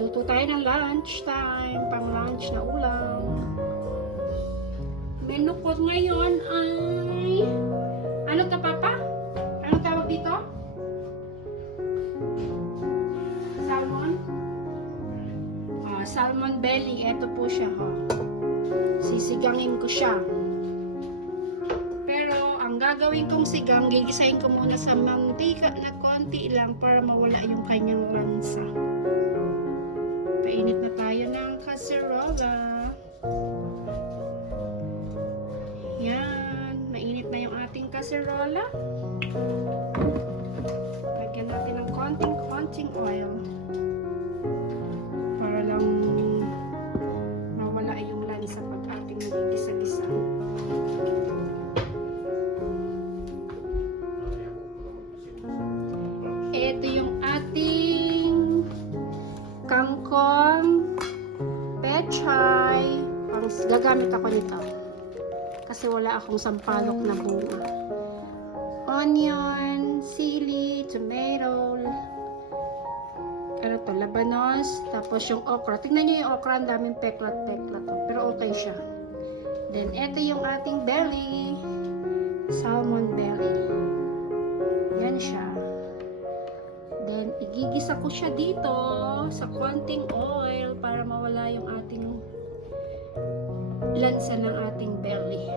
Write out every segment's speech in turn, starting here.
Luto tayo ng lunch time, pang lunch na ulam. Menu ko ngayon ay ano to, Papa? Ano tawag dito? Salmon? Salmon belly. Ito po siya, ho. Sisigangin ko siya. Pero ang gagawin kong sigang, gigisahin ko muna sa mantika na konti lang para mawala yung kanyang lansa. Painit na tayo ng kaserola. Yan, mainit na yung ating kaserola. Lagyan natin ng konting oil para lang mawala yung lansa pag ating nagigisa-gisa. Ito yung ating kangkong pechay. Gagamit ako nito kasi wala akong sampalok na bunga. Onion, sili, tomato, ano to, labanos, tapos yung okra. Tingnan nyo yung okra, ang daming peklat-peklat. Pero okay siya. Then, ito yung ating belly. Salmon belly. Yan siya. Then, igigisa ko siya dito sa konting oil para mawala yung ating lansa ng ating belly.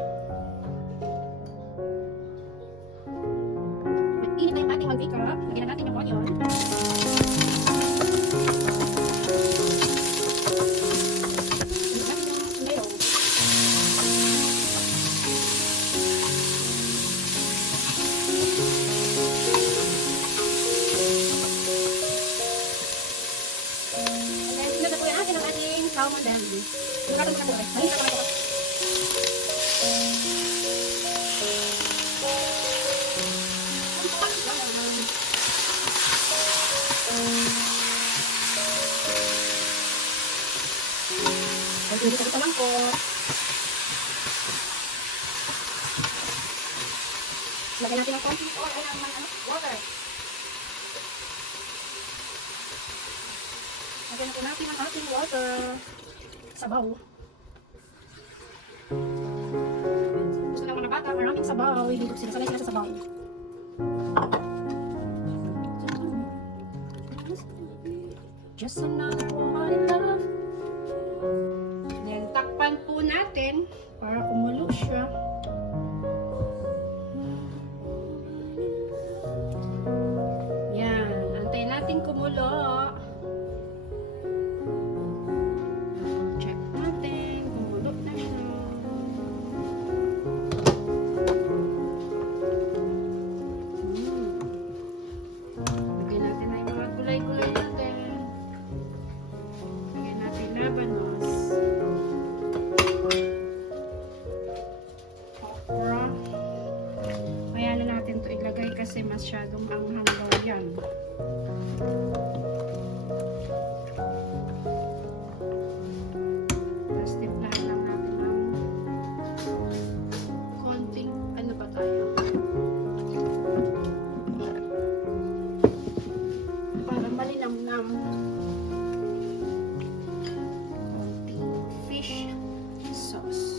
Init na yung ating mantika. Lagyan na natin yung onion. Salmon belly. Nakatulog lang naman. Mahina naman ito. Dito lang po. Lagyan natin ng konting oil ng water. Lagyan natin ang ating water. Sabaw. Gusto ng mga bata, maraming sabaw. Hindi ko sinasanay sila sa sabaw. Just another one in love. Then, takpan po natin para kumulo siya. Yan. Antayin natin kumulo. Kasi masyadong anghang daw yan. Tapos timplahan lang natin ng konting ano ba tayo? Para malinamnam. Konting fish sauce.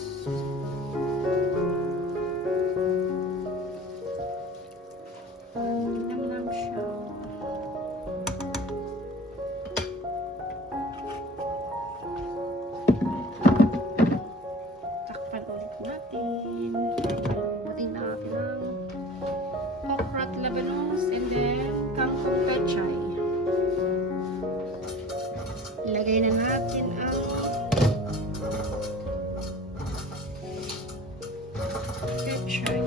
Ilagay na natin ang pechay.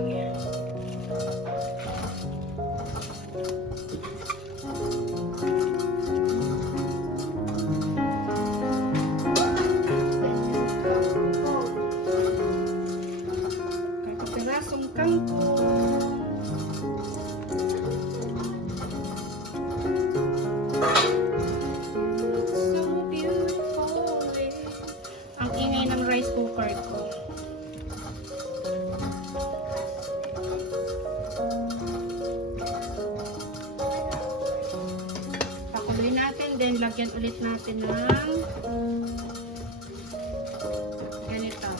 Kapirasong kangkong. So beautiful. Lagyan ulit natin ng ganito.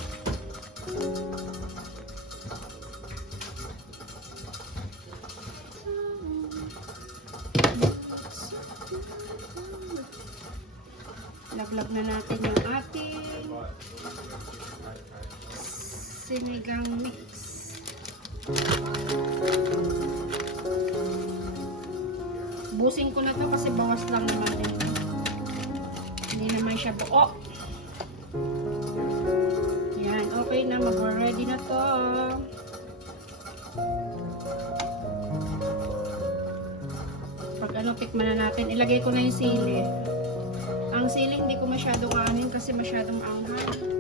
Laglag na natin yung ating sinigang mix. Busin ko na to kasi bawas lang naman din. Hindi naman siya buo. Yan, okay na. Mag-ready na to. Pag ano, tikman na natin. Ilagay ko na yung sili. Ang sili hindi ko masyadong anin kasi masyadong anghang.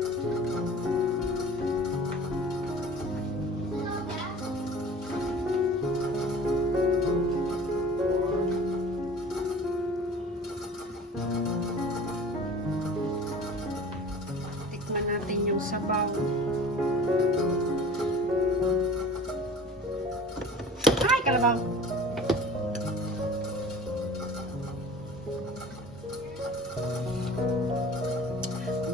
Tikman natin yung sabaw. Ay, kalabaw!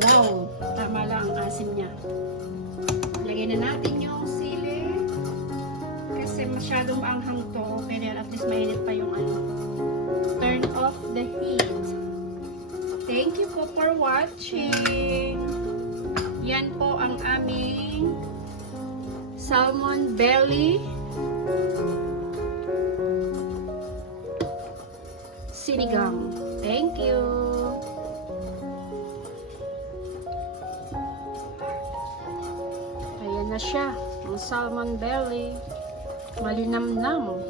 Wow! Tama lang ang asim niya. Lagyan na natin yung sili. Kasi masyadong maanghang to. Okay na yan. At least mainit pa yung ano. Turn off the heat. Thank you po for watching. Yan po ang aming salmon belly sinigang. Thank you. Ayan na siya. Ang salmon belly. Malinamnam.